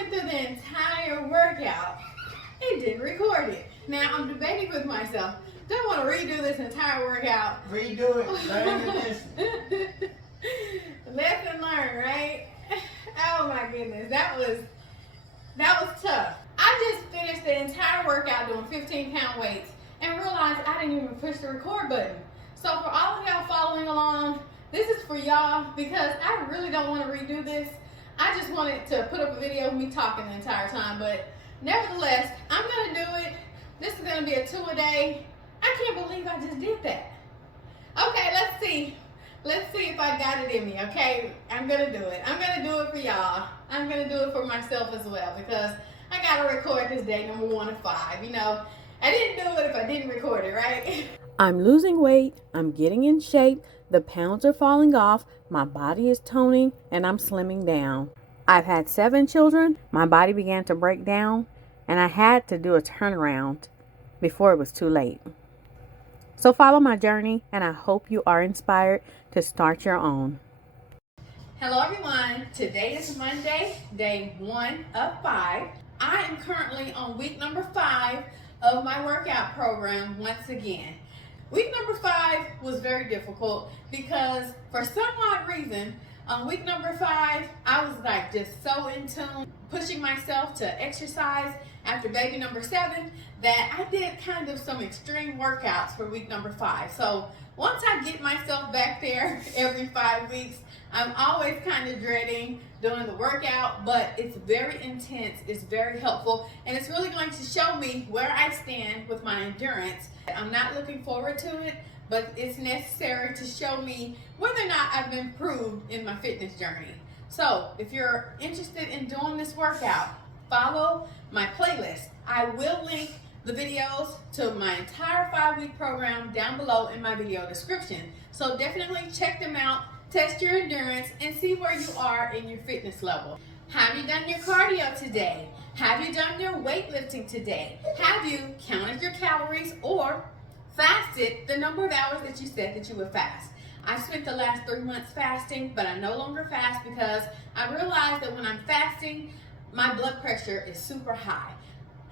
went through the entire workout and didn't record it. Now I'm debating with myself, do I want to redo this entire workout? Redo it. Learn the lesson. Lesson learned, right? Oh my goodness, that was tough. I just finished the entire workout doing 15-pound weights and realized I didn't even push the record button. So for all of y'all following along, this is for y'all because I really don't want to redo this. I just wanted to put up a video of me talking the entire time, but nevertheless, I'm going to do it. This is going to be a 2-a-day. I can't believe I just did that. Okay, let's see. Let's see if I got it in me, okay? I'm going to do it. I'm going to do it for y'all. I'm going to do it for myself as well because I got to record this day number 1 of 5. You know, I didn't do it if I didn't record it, right? I'm losing weight. I'm getting in shape. The pounds are falling off. My body is toning and I'm slimming down. I've had 7 children. My body began to break down and I had to do a turnaround before it was too late. So follow my journey and I hope you are inspired to start your own. Hello everyone, today is Monday, day 1 of 5. I am currently on week number 5 of my workout program once again. Week number 5 was very difficult because for some odd reason, on week number 5, I was like just so in tune, pushing myself to exercise after baby number 7 that I did kind of some extreme workouts for week number 5. So once I get myself back there every 5 weeks, I'm always kind of dreading doing the workout, but it's very intense, it's very helpful, and it's really going to show me where I stand with my endurance. I'm not looking forward to it, but it's necessary to show me whether or not I've improved in my fitness journey. So if you're interested in doing this workout, follow my playlist. I will link the videos to my entire 5-week program down below in my video description. So definitely check them out, test your endurance, and see where you are in your fitness level. Have you done your cardio today? Have you done your weightlifting today? Have you counted your calories or fasted the number of hours that you said that you would fast? I spent the last 3 months fasting, but I no longer fast because I realized that when I'm fasting, my blood pressure is super high.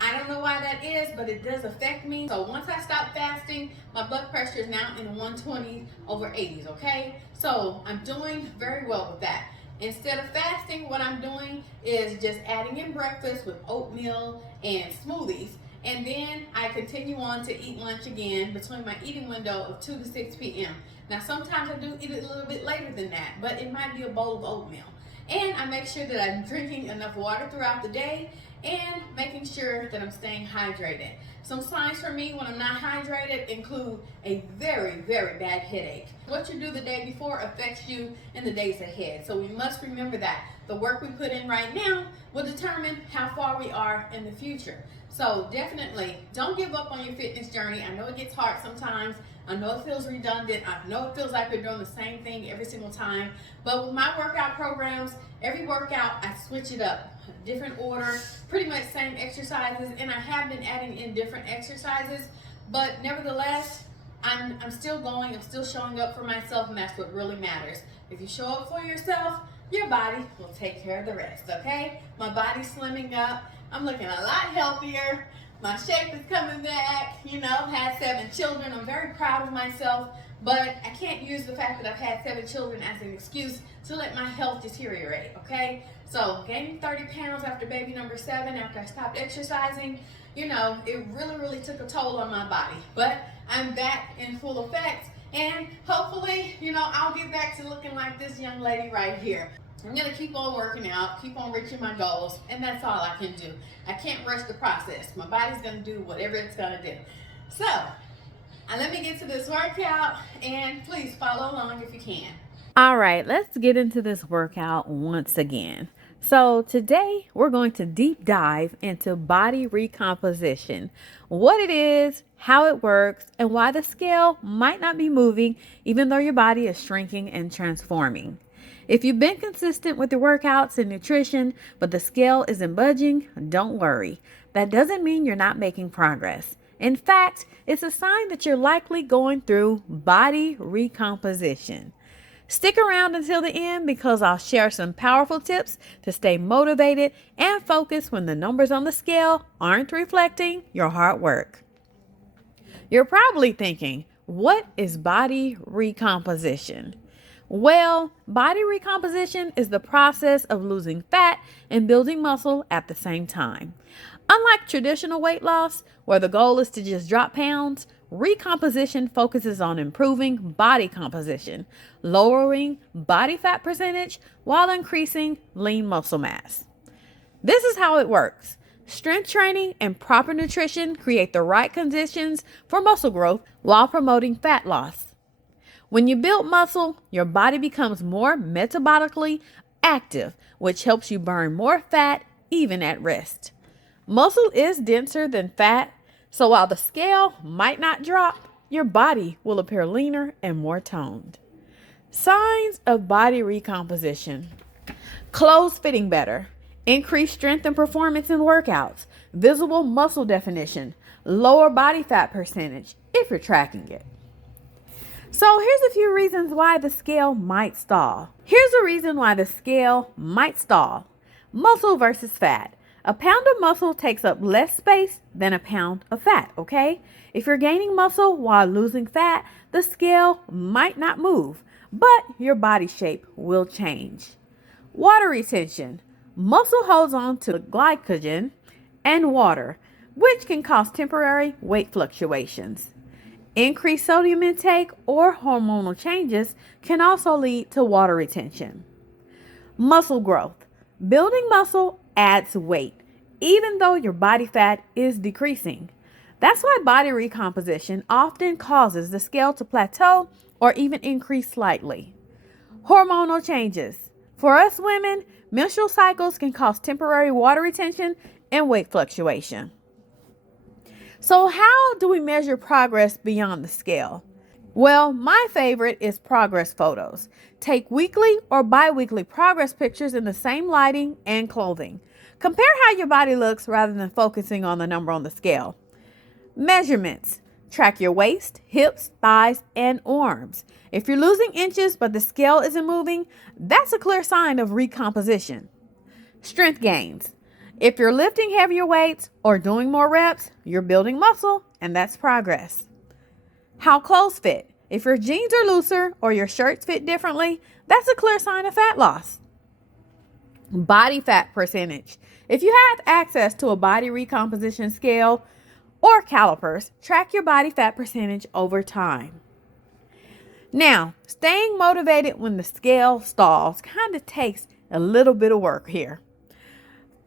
I don't know why that is, but it does affect me. So once I stop fasting, my blood pressure is now in the 120/80s, okay? So I'm doing very well with that. Instead of fasting, what I'm doing is just adding in breakfast with oatmeal and smoothies. And then I continue on to eat lunch again between my eating window of 2 to 6 p.m. Now sometimes I do eat it a little bit later than that, but it might be a bowl of oatmeal. And I make sure that I'm drinking enough water throughout the day and making sure that I'm staying hydrated. Some signs for me when I'm not hydrated include a very, very bad headache. What you do the day before affects you in the days ahead. So we must remember that. The work we put in right now will determine how far we are in the future. So definitely don't give up on your fitness journey. I know it gets hard sometimes. I know it feels redundant. I know it feels like we're doing the same thing every single time. But with my workout programs, every workout I switch it up. Different order, pretty much same exercises, and I have been adding in different exercises, but nevertheless, I'm still going, I'm still showing up for myself, and that's what really matters. If you show up for yourself, your body will take care of the rest, okay? My body's slimming up, I'm looking a lot healthier, my shape is coming back, you know, I've had 7 children, I'm very proud of myself, but I can't use the fact that I've had 7 children as an excuse to let my health deteriorate, okay? So gaining 30 pounds after baby number 7, after I stopped exercising, you know, it really took a toll on my body. But I'm back in full effect, and hopefully, you know, I'll get back to looking like this young lady right here. I'm gonna keep on working out, keep on reaching my goals, and that's all I can do. I can't rush the process. My body's gonna do whatever it's gonna do. So, let me get to this workout, and please follow along if you can. All right, let's get into this workout once again. So today we're going to deep dive into body recomposition, what it is, how it works, and why the scale might not be moving even though your body is shrinking and transforming. If you've been consistent with your workouts and nutrition, but the scale isn't budging, don't worry. That doesn't mean you're not making progress. In fact, it's a sign that you're likely going through body recomposition. Stick around until the end because I'll share some powerful tips to stay motivated and focused when the numbers on the scale aren't reflecting your hard work. You're probably thinking, what is body recomposition? Well, body recomposition is the process of losing fat and building muscle at the same time. Unlike traditional weight loss, where the goal is to just drop pounds, recomposition focuses on improving body composition, lowering body fat percentage while increasing lean muscle mass. This is how it works. Strength training and proper nutrition create the right conditions for muscle growth while promoting fat loss. When you build muscle, your body becomes more metabolically active, which helps you burn more fat even at rest. Muscle is denser than fat, so while the scale might not drop, your body will appear leaner and more toned. Signs of body recomposition: clothes fitting better, increased strength and performance in workouts, visible muscle definition, lower body fat percentage if you're tracking it. So here's a few reasons why the scale might stall. Here's a reason why the scale might stall. Muscle versus fat. A pound of muscle takes up less space than a pound of fat, okay? If you're gaining muscle while losing fat, the scale might not move, but your body shape will change. Water retention. Muscle holds on to glycogen and water, which can cause temporary weight fluctuations. Increased sodium intake or hormonal changes can also lead to water retention. Muscle growth. Building muscle adds weight, even though your body fat is decreasing. That's why body recomposition often causes the scale to plateau or even increase slightly. Hormonal changes. For us women, menstrual cycles can cause temporary water retention and weight fluctuation. So how do we measure progress beyond the scale? Well, my favorite is progress photos. Take weekly or bi-weekly progress pictures in the same lighting and clothing. Compare how your body looks rather than focusing on the number on the scale. Measurements. Track your waist, hips, thighs, and arms. If you're losing inches but the scale isn't moving, that's a clear sign of recomposition. Strength gains. If you're lifting heavier weights or doing more reps, you're building muscle, and that's progress. How clothes fit. If your jeans are looser or your shirts fit differently, that's a clear sign of fat loss. Body fat percentage. If you have access to a body recomposition scale or calipers, track your body fat percentage over time. Now, staying motivated when the scale stalls kind of takes a little bit of work here.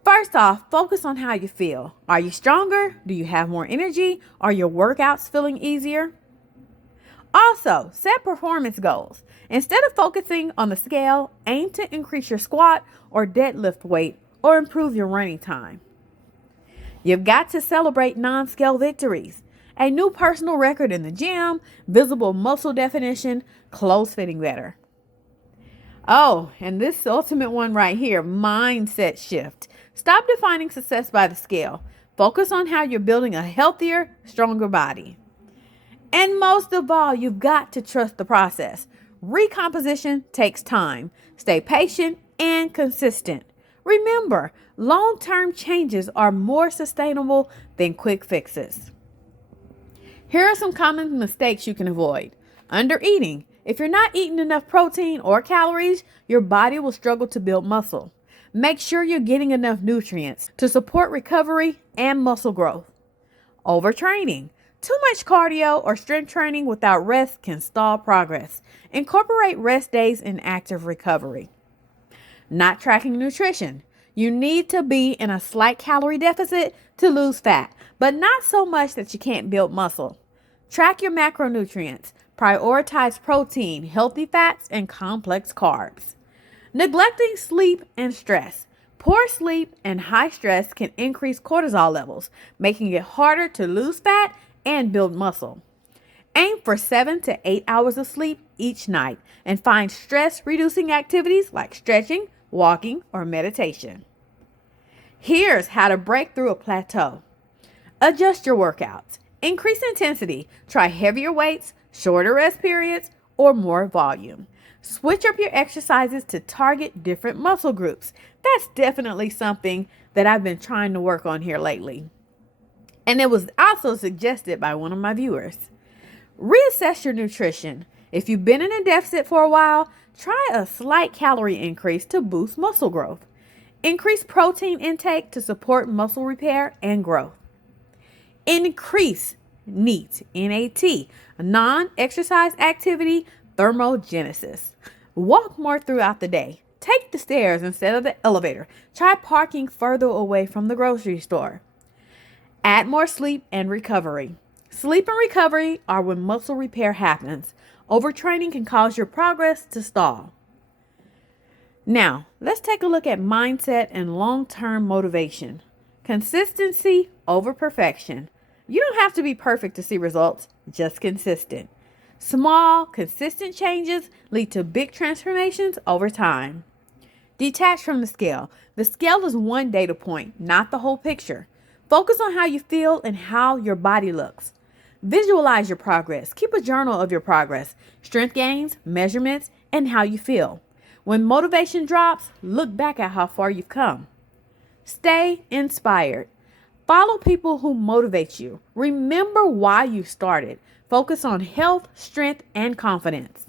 First off, focus on how you feel. Are you stronger? Do you have more energy? Are your workouts feeling easier? Also, set performance goals. Instead of focusing on the scale, aim to increase your squat or deadlift weight or improve your running time. You've got to celebrate non-scale victories. A new personal record in the gym, visible muscle definition, clothes fitting better. Oh, and this ultimate one right here, mindset shift. Stop defining success by the scale. Focus on how you're building a healthier, stronger body. And most of all, you've got to trust the process. Recomposition takes time. Stay patient and consistent. Remember, long-term changes are more sustainable than quick fixes. Here are some common mistakes you can avoid. Undereating. If you're not eating enough protein or calories, your body will struggle to build muscle. Make sure you're getting enough nutrients to support recovery and muscle growth. Overtraining. Too much cardio or strength training without rest can stall progress. Incorporate rest days in active recovery. Not tracking nutrition. You need to be in a slight calorie deficit to lose fat, but not so much that you can't build muscle. Track your macronutrients. Prioritize protein, healthy fats, and complex carbs. Neglecting sleep and stress. Poor sleep and high stress can increase cortisol levels, making it harder to lose fat and build muscle. Aim for 7 to 8 hours of sleep each night and find stress-reducing activities like stretching, walking, or meditation. Here's how to break through a plateau. Adjust your workouts. Increase intensity. Try heavier weights, shorter rest periods, or more volume. Switch up your exercises to target different muscle groups. That's definitely something that I've been trying to work on here lately. And it was also suggested by one of my viewers. Reassess your nutrition. If you've been in a deficit for a while, try a slight calorie increase to boost muscle growth. Increase protein intake to support muscle repair and growth. Increase NEAT, N-A-T, non-exercise activity thermogenesis. Walk more throughout the day. Take the stairs instead of the elevator. Try parking further away from the grocery store. Add more sleep and recovery. Sleep and recovery are when muscle repair happens. Overtraining can cause your progress to stall. Now, let's take a look at mindset and long-term motivation. Consistency over perfection. You don't have to be perfect to see results, just consistent. Small, consistent changes lead to big transformations over time. Detach from the scale. The scale is one data point, not the whole picture. Focus on how you feel and how your body looks. Visualize your progress. Keep a journal of your progress, strength gains, measurements, and how you feel. When motivation drops, look back at how far you've come. Stay inspired. Follow people who motivate you. Remember why you started. Focus on health, strength, and confidence.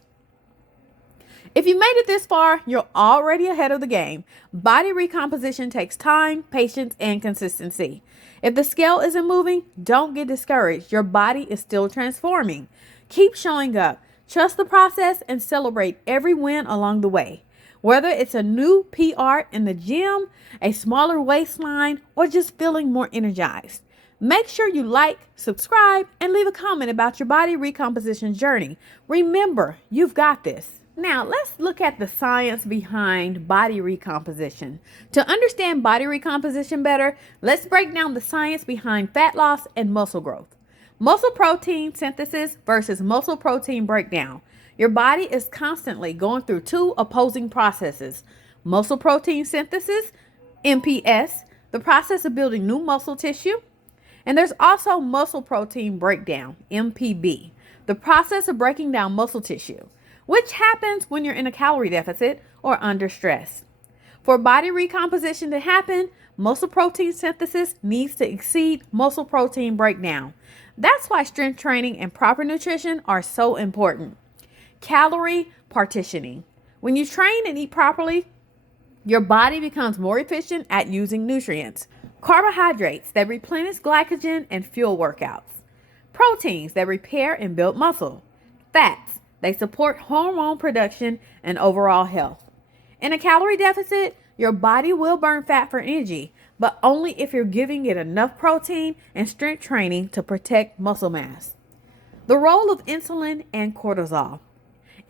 If you made it this far, you're already ahead of the game. Body recomposition takes time, patience, and consistency. If the scale isn't moving, don't get discouraged. Your body is still transforming. Keep showing up. Trust the process and celebrate every win along the way. Whether it's a new PR in the gym, a smaller waistline, or just feeling more energized. Make sure you like, subscribe, and leave a comment about your body recomposition journey. Remember, you've got this. Now, let's look at the science behind body recomposition. To understand body recomposition better, let's break down the science behind fat loss and muscle growth. Muscle protein synthesis versus muscle protein breakdown. Your body is constantly going through two opposing processes. Muscle protein synthesis, MPS, the process of building new muscle tissue. And there's also muscle protein breakdown, MPB, the process of breaking down muscle tissue, which happens when you're in a calorie deficit or under stress. For body recomposition to happen, muscle protein synthesis needs to exceed muscle protein breakdown. That's why strength training and proper nutrition are so important. Calorie partitioning. When you train and eat properly, your body becomes more efficient at using nutrients. Carbohydrates that replenish glycogen and fuel workouts. Proteins that repair and build muscle. Fats, they support hormone production and overall health. In a calorie deficit, your body will burn fat for energy, but only if you're giving it enough protein and strength training to protect muscle mass. The role of insulin and cortisol.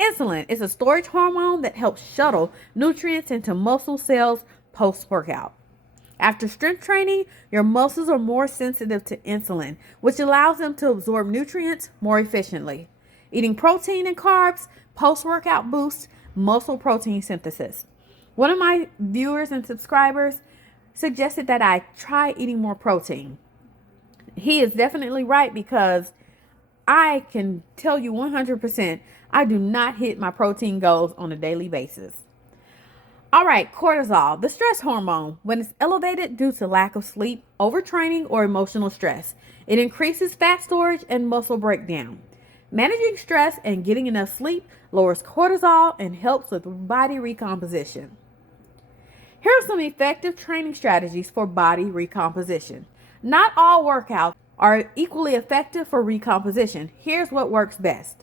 Insulin is a storage hormone that helps shuttle nutrients into muscle cells post-workout. After strength training, your muscles are more sensitive to insulin, which allows them to absorb nutrients more efficiently. Eating protein and carbs post-workout boosts muscle protein synthesis. One of my viewers and subscribers suggested that I try eating more protein. He is definitely right, because I can tell you 100% I do not hit my protein goals on a daily basis. All right, cortisol, the stress hormone. When it's elevated due to lack of sleep, overtraining, or emotional stress, it increases fat storage and muscle breakdown. Managing stress and getting enough sleep lowers cortisol and helps with body recomposition. Here are some effective training strategies for body recomposition. Not all workouts are equally effective for recomposition. Here's what works best.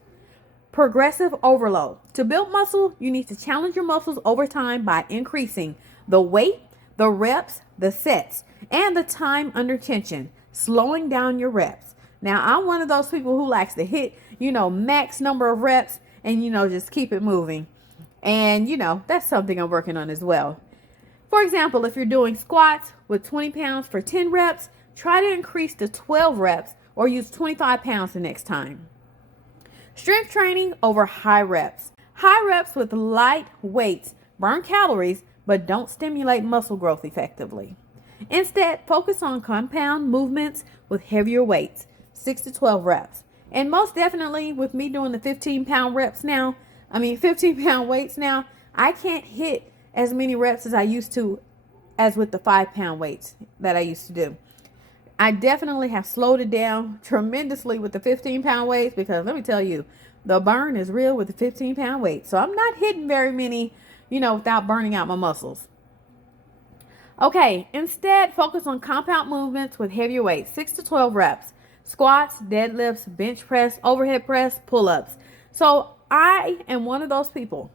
Progressive overload. To build muscle, you need to challenge your muscles over time by increasing the weight, the reps, the sets, and the time under tension, slowing down your reps. Now, I'm one of those people who likes to hit, max number of reps and, just keep it moving. And, that's something I'm working on as well. For example, if you're doing squats with 20 pounds for 10 reps, try to increase to 12 reps or use 25 pounds the next time. Strength training over high reps. High reps with light weights burn calories but don't stimulate muscle growth effectively. Instead, focus on compound movements with heavier weights, 6 to 12 reps. And most definitely, with me doing the 15-pound reps now, 15-pound weights now, I can't hit as many reps as I used to as with the 5-pound weights that I used to do. I definitely have slowed it down tremendously with the 15-pound weights, because let me tell you, the burn is real with the 15-pound weight. So I'm not hitting very many, without burning out my muscles. Okay, instead, focus on compound movements with heavier weights, 6 to 12 reps. Squats, deadlifts, bench press, overhead press, pull-ups. So I am one of those people.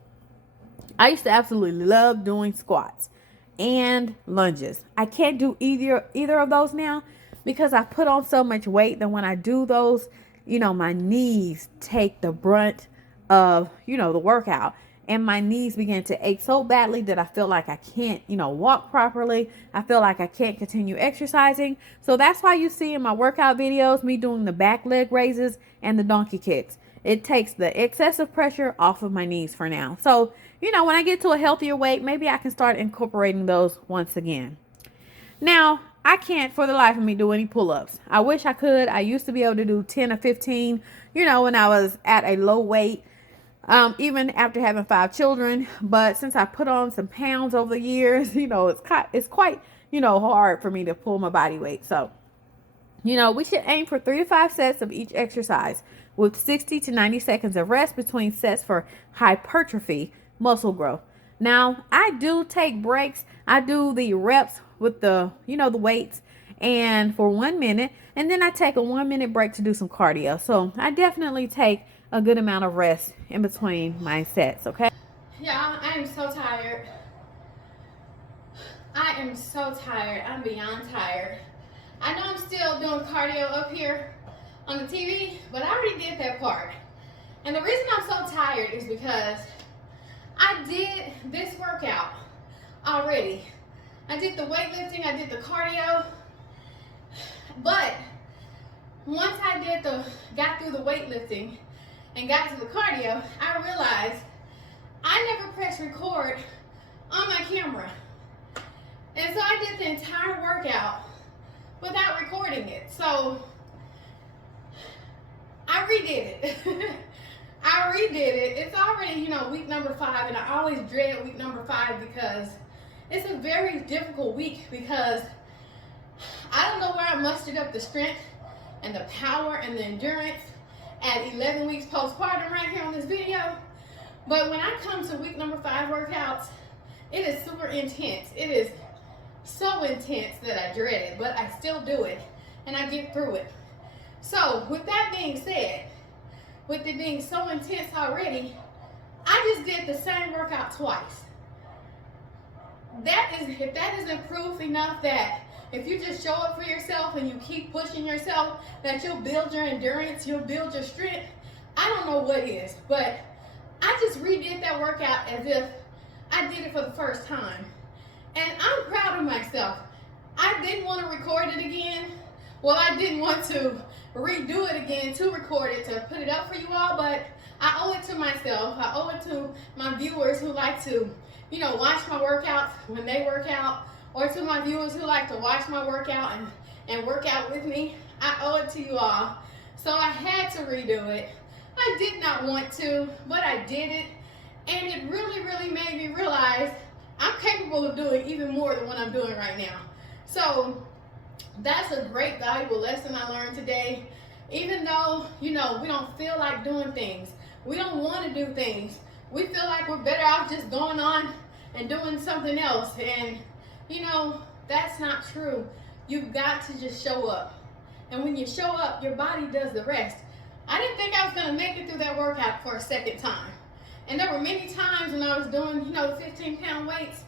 I used to absolutely love doing squats and lunges. I can't do either of those now because I've put on so much weight that when I do those, my knees take the brunt of, the workout. And my knees begin to ache so badly that I feel like I can't, walk properly. I feel like I can't continue exercising. So that's why you see in my workout videos me doing the back leg raises and the donkey kicks. It takes the excessive pressure off of my knees for now. So, when I get to a healthier weight, maybe I can start incorporating those once again. Now, I can't for the life of me do any pull-ups. I wish I could. I used to be able to do 10 or 15, when I was at a low weight. Even after having 5 children, but since I put on some pounds over the years, it's quite, hard for me to pull my body weight. So, we should aim for 3 to 5 sets of each exercise with 60 to 90 seconds of rest between sets for hypertrophy, muscle growth. Now, I do take breaks. I do the reps with the weights and for 1 minute, and then I take a 1 minute break to do some cardio. So I definitely take a good amount of rest in between my sets, okay? Y'all, I am so tired. I'm beyond tired. I know I'm still doing cardio up here on the TV, but I already did that part. And the reason I'm so tired is because I did this workout already. I did the weightlifting, I did the cardio, but once I got through the weightlifting and got to the cardio, I realized I never pressed record on my camera. And so I did the entire workout without recording it. So I redid it. It's already, week number 5, and I always dread week number 5 because it's a very difficult week, because I don't know where I mustered up the strength and the power and the endurance at 11 weeks postpartum right here on this video. But when I come to week number 5 workouts, it is super intense. It is so intense that I dread it, but I still do it and I get through it. So with that being said, with it being so intense already, I just did the same workout twice. If that isn't proof enough that if you just show up for yourself and you keep pushing yourself, that you'll build your endurance, you'll build your strength, I don't know what is. But I just redid that workout as if I did it for the first time. And I'm proud of myself. I didn't want to record it again. Well, I didn't want to redo it again to record it, to put it up for you all, but I owe it to myself. I owe it to my viewers who like to, watch my workouts when they work out, or to my viewers who like to watch my workout and work out with me. I owe it to you all. So I had to redo it. I did not want to, but I did it. And it really, really made me realize I'm capable of doing even more than what I'm doing right now. So that's a great, valuable lesson I learned today. Even though, we don't feel like doing things, we don't want to do things, we feel like we're better off just going on and doing something else. And, that's not true. You've got to just show up. And when you show up, your body does the rest. I didn't think I was going to make it through that workout for a second time. And there were many times when I was doing, the 15-pound weights.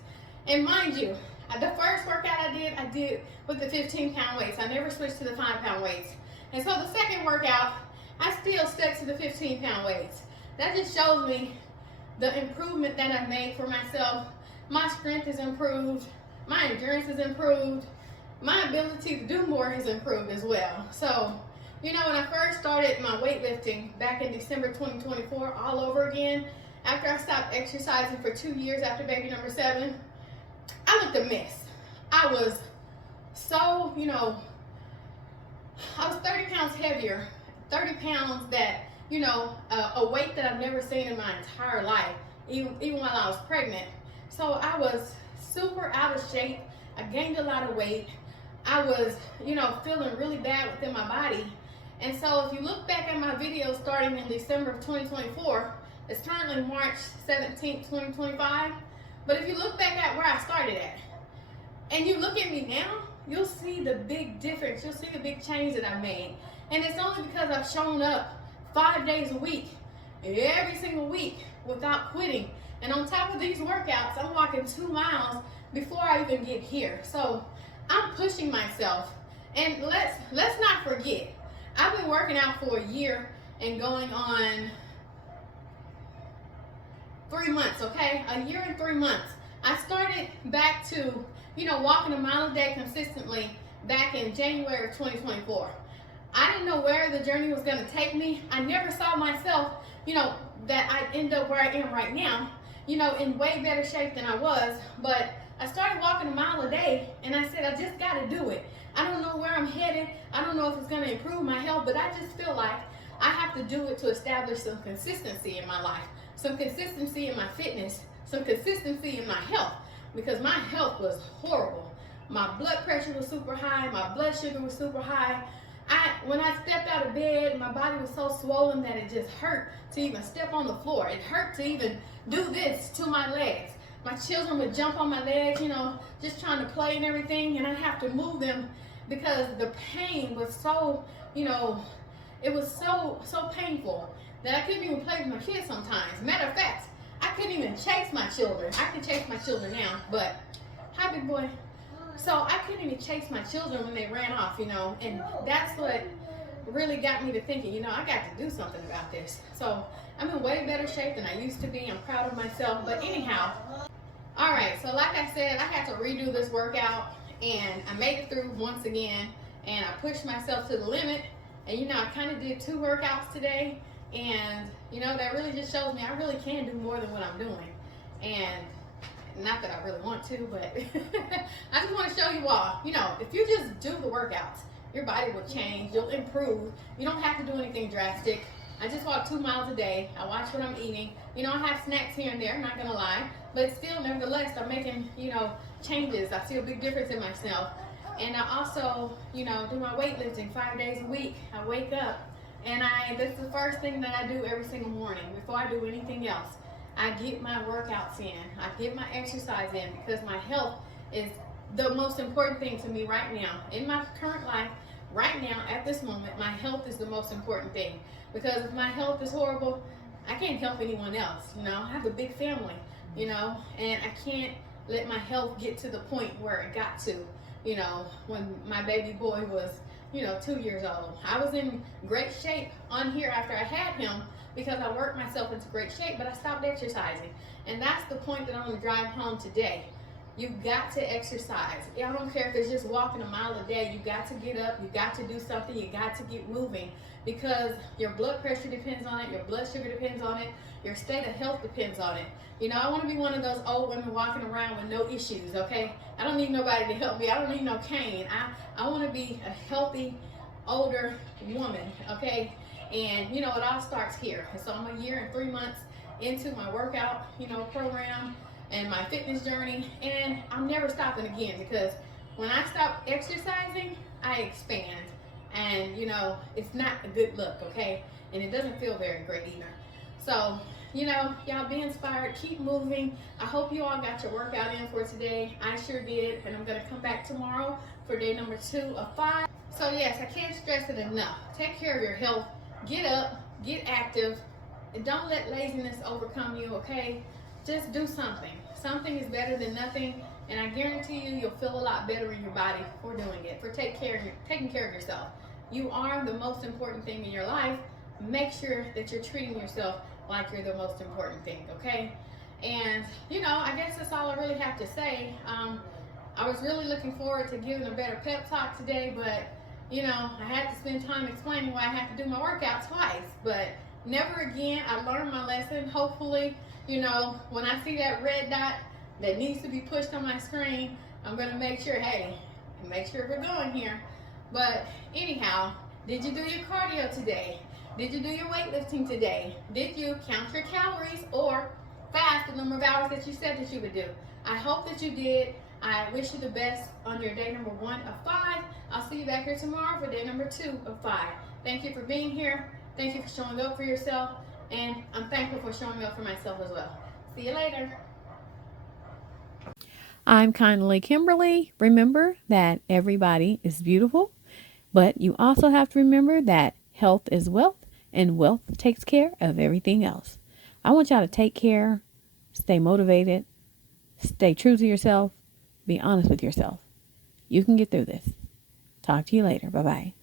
And mind you, the first workout I did with the 15-pound weights. I never switched to the 5-pound weights. And so the second workout, I still stuck to the 15-pound weights. That just shows me the improvement that I've made for myself. My strength is improved. My endurance is improved. My ability to do more has improved as well. So, when I first started my weightlifting back in December 2024 all over again, after I stopped exercising for 2 years after baby number 7, I looked a mess. I was so, I was 30 pounds heavier, 30 pounds that a weight that I've never seen in my entire life, even while I was pregnant. So I was super out of shape. I gained a lot of weight. I was, feeling really bad within my body. And so if you look back at my videos starting in December of 2024, it's currently March 17th, 2025. But if you look back at where I started at, and you look at me now, you'll see the big difference. You'll see the big change that I made. And it's only because I've shown up 5 days a week, every single week, without quitting. And on top of these workouts, I'm walking 2 miles before I even get here. So I'm pushing myself. And let's not forget, I've been working out for a year and going on 3 months, okay? A year and 3 months. I started back to, walking a mile a day consistently back in January of 2024. I didn't know where the journey was going to take me. I never saw myself, that I'd end up where I am right now, in way better shape than I was. But I started walking a mile a day, and I said, I just got to do it. I don't know where I'm headed. I don't know if it's going to improve my health, but I just feel like I have to do it to establish some consistency in my life, some consistency in my fitness, some consistency in my health, because my health was horrible. My blood pressure was super high. My blood sugar was super high. When I stepped out of bed, my body was so swollen that it just hurt to even step on the floor. It hurt to even do this to my legs. My children would jump on my legs, just trying to play and everything, and I'd have to move them because the pain was so, it was so painful that I couldn't even play with my kids sometimes. Matter of fact, I couldn't even chase my children. I can chase my children now, but hi, big boy. So I couldn't even chase my children when they ran off, and that's what really got me to thinking, I got to do something about this. So I'm in way better shape than I used to be. I'm proud of myself. But anyhow, all right, so like I said, I had to redo this workout, and I made it through once again, and I pushed myself to the limit. And I kind of did 2 workouts today, and that really just shows me I really can do more than what I'm doing. And not that I really want to, but I just want to show you all, if you just do the workouts, your body will change, you'll improve. You don't have to do anything drastic. I just walk 2 miles a day. I watch what I'm eating. I have snacks here and there, I'm not gonna lie, but still, nevertheless, I'm making, changes. I see a big difference in myself. And I also, do my weightlifting 5 days a week. I wake up, and this is the first thing that I do every single morning before I do anything else. I get my workouts in. I get my exercise in, because my health is the most important thing to me right now. In my current life, right now, at this moment, my health is the most important thing. Because if my health is horrible, I can't help anyone else. I have a big family, and I can't let my health get to the point where it got to, when my baby boy was, 2 years old. I was in great shape on here after I had him, because I worked myself into great shape, but I stopped exercising. And that's the point that I'm gonna drive home today. You've got to exercise. I don't care if it's just walking a mile a day. You got to get up, you got to do something, you got to get moving, because your blood pressure depends on it, your blood sugar depends on it, your state of health depends on it. I want to be one of those old women walking around with no issues, okay? I don't need nobody to help me. I don't need no cane. I want to be a healthy, older woman, okay? And it all starts here. So I'm a year and 3 months into my workout, program and my fitness journey, and I'm never stopping again, because when I stop exercising, I expand, and it's not a good look, okay? And it doesn't feel very great either. So y'all be inspired, keep moving. I hope you all got your workout in for today. I sure did, and I'm gonna come back tomorrow for day number 2 of 5. So yes, I can't stress it enough. Take care of your health. Get up, get active, and don't let laziness overcome you, okay? Just do something. Something is better than nothing, and I guarantee you'll feel a lot better in your body for doing it, for taking care of yourself. You are the most important thing in your life. Make sure that you're treating yourself like you're the most important thing, okay? And, I guess that's all I really have to say. I was really looking forward to giving a better pep talk today, but I had to spend time explaining why I have to do my workout twice, but never again. I learned my lesson. Hopefully, when I see that red dot that needs to be pushed on my screen, I'm going to make sure, make sure we're going here. But anyhow, did you do your cardio today? Did you do your weightlifting today? Did you count your calories or fast the number of hours that you said that you would do? I hope that you did. I wish you the best on your day number 1 of 5. I'll see you back here tomorrow for day number 2 of 5. Thank you for being here. Thank you for showing up for yourself. And I'm thankful for showing up for myself as well. See you later. I'm kindly Kimberly. Remember that everybody is beautiful, but you also have to remember that health is wealth and wealth takes care of everything else. I want y'all to take care, stay motivated, stay true to yourself, be honest with yourself. You can get through this. Talk to you later. Bye-bye.